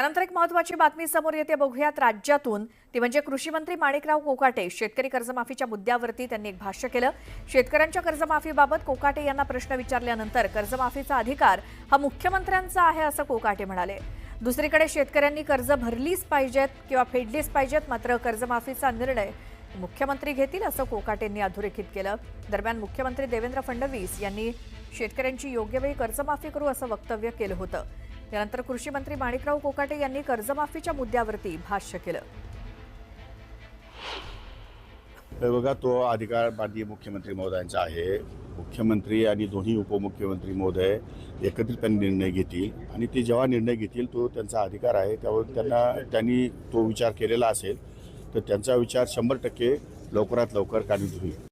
त्यानंतर एक महत्वाची बातमी समोर येते. बघूयात राज्यातून. ती म्हणजे कृषी मंत्री माणिकराव कोकाटे शेतकरी कर्जमाफीच्या मुद्द्यावरती त्यांनी एक भाष्य केलं. शेतकऱ्यांच्या कर्जमाफीबाबत कोकाटे यांना प्रश्न विचारल्यानंतर कर्जमाफीचा अधिकार हा मुख्यमंत्र्यांचा आहे असं कोकाटे म्हणाले. दुसरीकडे शेतकऱ्यांनी कर्ज भरलीच पाहिजेत किंवा फेडलीच पाहिजेत मात्र कर्जमाफीचा निर्णय मुख्यमंत्री घेतील असं कोकाटेंनी अधोरेखित केलं. दरम्यान मुख्यमंत्री देवेंद्र फडणवीस यांनी शेतकऱ्यांची योग्य वेळी कर्जमाफी करू असं वक्तव्य केलं होतं. यानंतर कृषी मंत्री माणिकराव कोकाटे यांनी कर्जमाफीच्या मुद्द्यावरती भाष्य केलं. हे बघा तो अधिकार माननीय मुख्यमंत्री महोदयांचा आहे. मुख्यमंत्री आणि दोन्ही उपमुख्यमंत्री महोदय एकत्रितपणे निर्णय घेतील आणि ते जेव्हा निर्णय घेतील तो त्यांचा अधिकार आहे. त्यावर त्यांना त्यांनी तो विचार केलेला असेल तर त्यांचा विचार शंभर टक्के लवकरात लवकर काढून होईल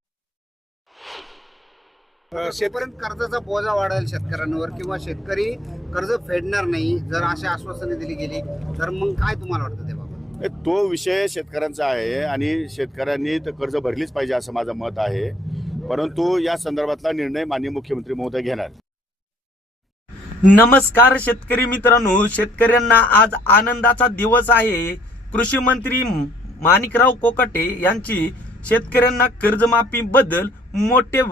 शेतपर्यंत कर्जाचा बोजा वाढेल शेतकऱ्यांवर किंवा शेतकरी कर्ज फेडणार नाही जर अशी आश्वासने दिली गेली तर मग काय तुम्हाला वाटतं ते बाबत? हे तो विषय शेतकऱ्यांचा आहे आणि शेतकऱ्यांनी तर कर्ज भरलीच पाहिजे असं माझं मत आहे. परंतु या संदर्भातला निर्णय माननीय मुख्यमंत्री महोदय घेणार. नमस्कार शेतकरी मित्रांनो शेतकऱ्यांना आज आनंदाचा दिवस आहे. कृषी मंत्री माणिकराव कोकाटे यांची शेतकऱ्यांना कर्जमाफी बद्दल मोठे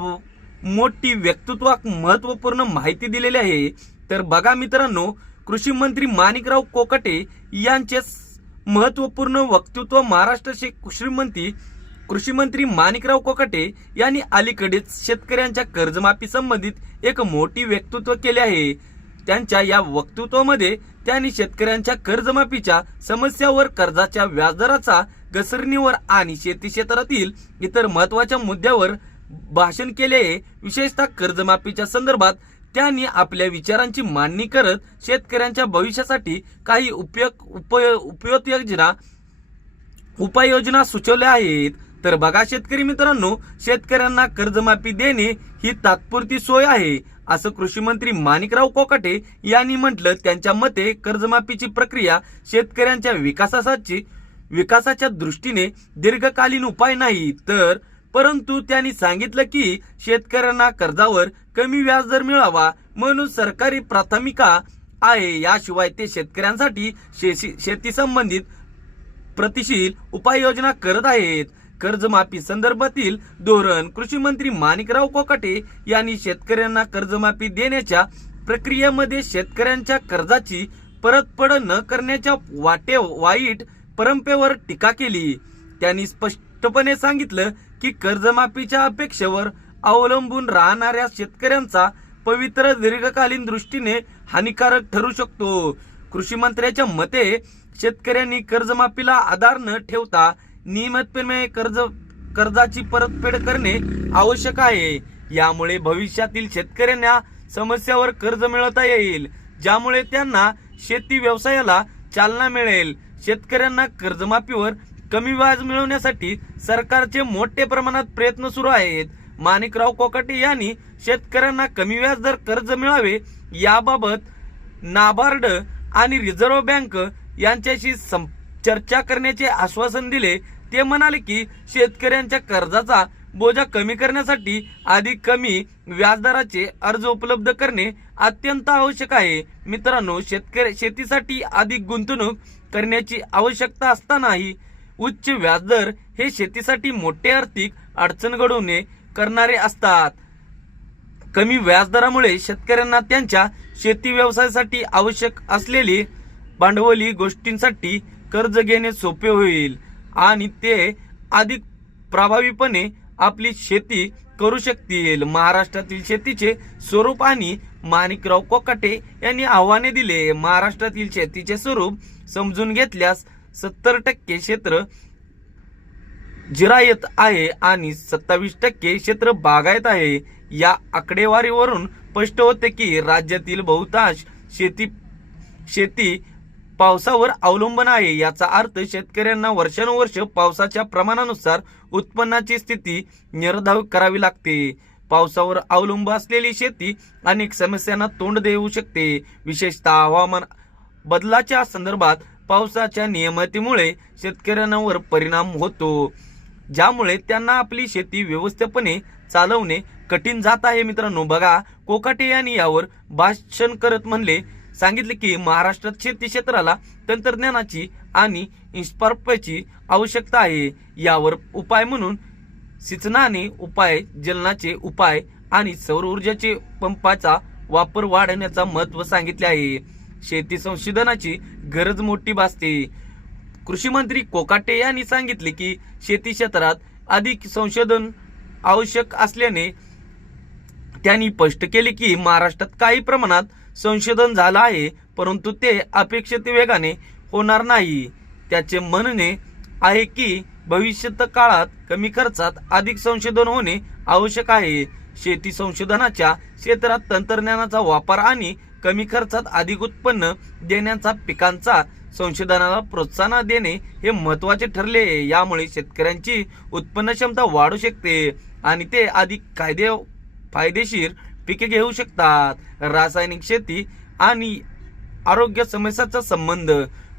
मोठी व्यक्तित्वाक महत्त्वपूर्ण माहिती दिलेली आहे. तर बघा मित्रांनो कृषी मंत्री माणिकराव कोकटे यांचे महत्त्वपूर्ण वक्तृत्व महाराष्ट्राचे कृषी मंत्री कृषी मंत्री माणिकराव कोकटे यांनी अलीकडेच शेतकऱ्यांच्या कर्जमाफी संबंधित एक मोठी व्यक्तित्व केले आहे. त्यांच्या या वक्तृत्वामध्ये त्यांनी शेतकऱ्यांच्या कर्जमाफीच्या समस्यावर कर्जाच्या व्याजदराचा घसरणीवर आणि शेती क्षेत्रातील इतर महत्त्वाच्या मुद्द्यावर भाषण केले. आहे विशेषतः कर्जमाफीच्या संदर्भात त्यांनी आपल्या विचारांची मांडणी करत शेतकऱ्यांच्या भविष्यासाठी काही उपयोग उपय उपयोजना उपाययोजना सुचवल्या आहेत. तर बघा शेतकरी मित्रांनो शेतकऱ्यांना कर्जमाफी देणे ही तात्पुरती सोय आहे असं कृषी मंत्री माणिकराव कोकाटे यांनी म्हटलं. त्यांच्या मते कर्जमाफीची प्रक्रिया शेतकऱ्यांच्या विकासाची विकासाच्या दृष्टीने दीर्घकालीन उपाय नाही. तर परंतु त्यांनी सांगितलं की शेतकऱ्यांना कर्जावर कमी व्याजदर मिळावा म्हणून सरकारी प्राथमिका आहे. याशिवाय ते शेतकऱ्यांसाठी शेती शेती संबंधित प्रतिशील उपाययोजना करत आहेत. कर्जमाफी संदर्भातील धोरण कृषी मंत्री माणिकराव कोकाटे यांनी शेतकऱ्यांना कर्जमाफी देण्याच्या प्रक्रियेमध्ये शेतकऱ्यांच्या कर्जाची परतफड न करण्याच्या वाटे वाईट परंपरेवर टीका केली. त्यांनी स्पष्ट स्पष्टपणे सांगितलं की कर्जमाफीच्या अपेक्षेवर अवलंबून राहणाऱ्या शेतकऱ्यांचा पवित्र दीर्घकालीन दृष्टीने हानिकारक ठरू शकतो. कृषी मंत्र्याच्या मते शेतकऱ्यांनी कर्जमाफीला आधार न ठेवता नियमितपणे कर्ज कर्जाची परतफेड करणे आवश्यक आहे. यामुळे भविष्यातील शेतकऱ्यांना समस्यावर कर्ज मिळवता येईल ज्यामुळे त्यांना शेती व्यवसायाला चालना मिळेल. शेतकऱ्यांना कर्जमाफीवर कमी व्याज मिळवण्यासाठी सरकारचे मोठे प्रमाणात प्रयत्न सुरू आहेत. माणिकराव कोकाटे यांनी शेतकऱ्यांना कमी व्याजदर कर्ज मिळावे याबाबत नाबार्ड आणि रिझर्व्ह बँक यांच्याशी सं- चर्चा करण्याचे आश्वासन दिले. ते म्हणाले की शेतकऱ्यांच्या कर्जाचा बोजा कमी करण्यासाठी अधिक कमी व्याजदराचे अर्ज उपलब्ध करणे अत्यंत आवश्यक आहे. मित्रांनो शेतकरी शेतीसाठी अधिक गुंतवणूक करण्याची आवश्यकता असतानाही उच्च व्याजदर हे शेतीसाठी मोठे आर्थिक अडचण घडवणे करणारे असतात. कमी व्याजदरामुळे शेतकऱ्यांना त्यांच्या शेती व्यवसायासाठी आवश्यक असलेली भांडवली गोष्टींसाठी कर्ज घेणे सोपे होईल आणि ते अधिक प्रभावीपणे आपली शेती करू शकतील. महाराष्ट्रातील शेतीचे स्वरूप आणि माणिकराव कोकाटे यांनी आव्हाने दिले. महाराष्ट्रातील शेतीचे स्वरूप समजून घेतल्यास सत्तर टक्के क्षेत्र जिरायत आहे आणि सत्तावीस टक्के क्षेत्र बागायत आहे. या आकडेवारीवरून स्पष्ट होते की राज्यातील बहुतांश शेती शेती पावसावर अवलंबून आहे. याचा अर्थ शेतकऱ्यांना वर्षानुवर्ष पावसाच्या प्रमाणानुसार उत्पन्नाची स्थिती निर्धाव करावी लागते. पावसावर अवलंबून असलेली शेती अनेक समस्यांना तोंड देऊ शकते. विशेषतः हवामान बदलाच्या संदर्भात पावसाच्या नियमितीमुळे शेतकऱ्यांवर परिणाम होतो. ज्यामुळे त्यांना आपली शेती व्यवस्थितपणे चालवणे कठीण जात आहे मित्रांनो. बघा कोकाटे यांनी यावर भाषण करत म्हणले सांगितले की महाराष्ट्रात शेती क्षेत्राला तंत्रज्ञानाची आणि इन्स्पार्पची आवश्यकता आहे. यावर उपाय म्हणून सिंचनाने उपाय जलनाचे उपाय आणि सौर ऊर्जाचे पंपाचा वापर वाढवण्याचा महत्त्व सांगितले आहे. शेती संशोधनाची गरज मोठी भासते. कृषी मंत्री कोकाटे यांनी सांगितले की शेती क्षेत्रात अधिक संशोधन आवश्यक असल्याने त्यांनी स्पष्ट केले की महाराष्ट्रात काही प्रमाणात संशोधन झालं आहे परंतु ते अपेक्षित वेगाने होणार नाही. त्याचे म्हणणे आहे की भविष्यात काळात कमी खर्चात अधिक संशोधन होणे आवश्यक आहे. शेती संशोधनाच्या क्षेत्रात तंत्रज्ञानाचा वापर आणि कमी खर्चात अधिक उत्पन्न देण्याचा पिकांचा संशोधनाला प्रोत्साहन देणे हे महत्त्वाचे ठरले. यामुळे शेतकऱ्यांची उत्पन्न क्षमता वाढू शकते आणि ते अधिक कायदे फायदेशीर पिके घेऊ शकतात. रासायनिक शेती आणि आरोग्य समस्याचा संबंध.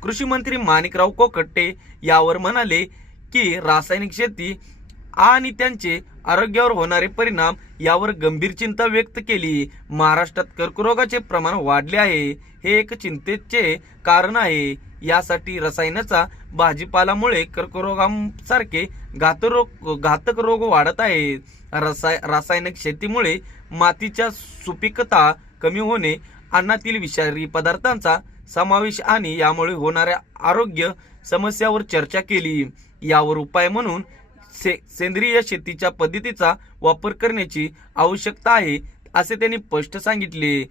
कृषी मंत्री माणिकराव कोकट्टे यावर म्हणाले की रासायनिक शेती आणि त्यांचे आरोग्यावर होणारे परिणाम यावर गंभीर चिंता व्यक्त केली. महाराष्ट्रात कर्करोगाचे प्रमाण वाढले आहे. हे एक चिंतेचे कारण आहे. यासाठी रसायनाचा भाजीपालामुळे कर्करोगासारखे घातरोग घातक रोग वाढत आहेत. रसाय रासायनिक शेतीमुळे मातीच्या सुपीकता कमी होणे अन्नातील विषारी पदार्थांचा समावेश आणि यामुळे होणाऱ्या आरोग्य समस्यावर चर्चा केली. यावर उपाय म्हणून से सेंद्रिय शेतीच्या पद्धतीचा वापर करण्याची आवश्यकता आहे असे त्यांनी स्पष्ट सांगितले.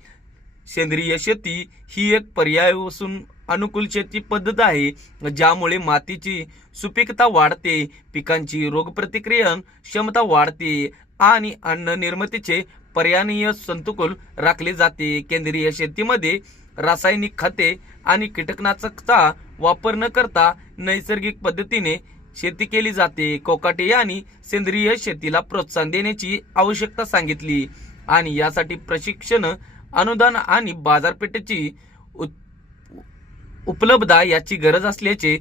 सेंद्रिय शेती ही एक पर्याय असून अनुकूल शेती पद्धत आहे ज्यामुळे मातीची सुपीकता वाढते पिकांची रोगप्रतिक्रियन क्षमता वाढते आणि अन्न निर्मितीचे पर्यायीय संतुकुल राखले जाते. केंद्रीय शेतीमध्ये रासायनिक खते आणि कीटकनाशकचा वापर न करता नैसर्गिक पद्धतीने शेती केली जाते. कोकाटे यांनी सेंद्रिय शेतीला प्रोत्साहन देण्याची आवश्यकता सांगितली. आणि यासाठी प्रशिक्षण अनुदान आणि बाजारपेठेची उत- उपलब्धता याची गरज असल्याचे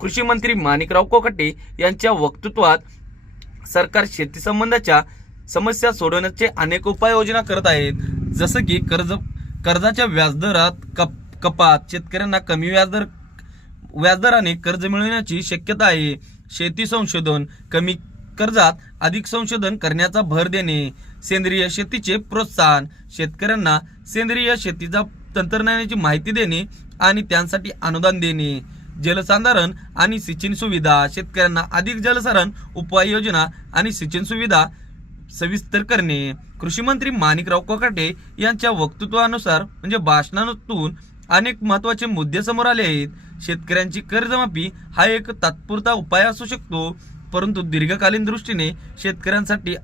कृषी मंत्री माणिकराव कोकाटे यांच्या वक्तृत्वात सरकार शेती संबंधाच्या समस्या सोडवण्याचे अनेक उपाययोजना करत आहेत. जसं की कर्ज कर्जाच्या व्याजदरात कप कपात शेतकऱ्यांना कमी व्याजदर व्याजदराने कर्ज मिळवण्याची शक्यता आहे. शेती संशोधन कमी कर्जात अधिक संशोधन करण्याचा भर देणे. सेंद्रिय शेतीचे प्रोत्साहन शेतकऱ्यांना सेंद्रिय शेतीचा तंत्रज्ञानाची माहिती देणे आणि त्यांसाठी अनुदान देणे. जलसंधारण आणि सिंचन सुविधा शेतकऱ्यांना अधिक जलसारण उपाययोजना आणि सिंचन सुविधा सविस्तर करणे. कृषी मंत्री माणिकराव कोकाटे यांच्या वक्तृत्वानुसार म्हणजे भाषणातून अनेक महत्त्वाचे मुद्दे समोर आले आहेत. शेतकऱ्यांची कर्जमाफी हा एक तात्पुरता उपाय असू शकतो परंतु दीर्घकालीन दृष्टीने शेतकऱ्यांसाठी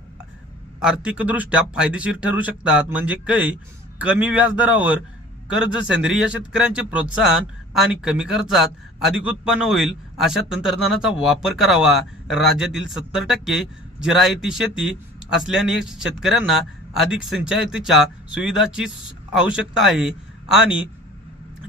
आर्थिकदृष्ट्या फायदेशीर ठरू शकतात. म्हणजे काही कमी व्याजदरावर कर्ज सेंद्रिय शेतकऱ्यांचे प्रोत्साहन आणि कमी खर्चात अधिक उत्पन्न होईल अशा तंत्रज्ञानाचा वापर करावा. राज्यातील सत्तर टक्के जिरायती शेती असल्याने शेतकऱ्यांना अधिक सिंचायतीच्या सुविधाची आवश्यकता आहे आणि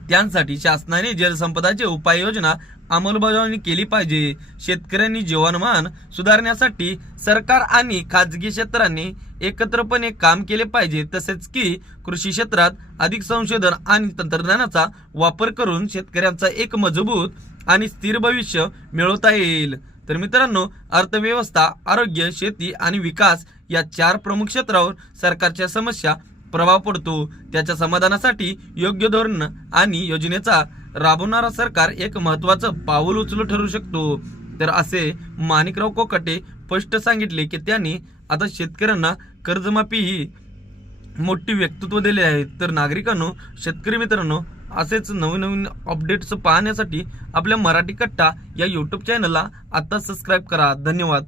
त्यांसाठी शासनाने जलसंपदाचे उपाययोजना अंमलबजावणी केली पाहिजे. शेतकऱ्यांनी जीवनमान सुधारण्यासाठी सरकार आणि खाजगी क्षेत्रांनी एकत्रपणे काम केले पाहिजे. तसेच की कृषी क्षेत्रात अधिक संशोधन आणि तंत्रज्ञानाचा वापर करून शेतकऱ्यांचा एक मजबूत आणि स्थिर भविष्य मिळवता येईल. तर मित्रांनो अर्थव्यवस्था आरोग्य शेती आणि विकास या चार प्रमुख क्षेत्रावर सरकारच्या समस्या प्रभाव पडतो. त्याच्या समाधानासाठी योग्य धोरण आणि योजनेचा राबवणारा सरकार एक महत्वाचं पाऊल उचलू ठरू शकतो. तर असे माणिकराव कोकाटे स्पष्ट सांगितले की त्यांनी आता शेतकऱ्यांना कर्जमाफी ही मोठी व्यक्तित्व दिले आहे. तर नागरिकांनो शेतकरी मित्रांनो असेच नवीन नवीन अपडेट्स पाहण्यासाठी आपल्या मराठी कट्टा या यूट्यूब चॅनलला आता सबस्क्राईब करा. धन्यवाद.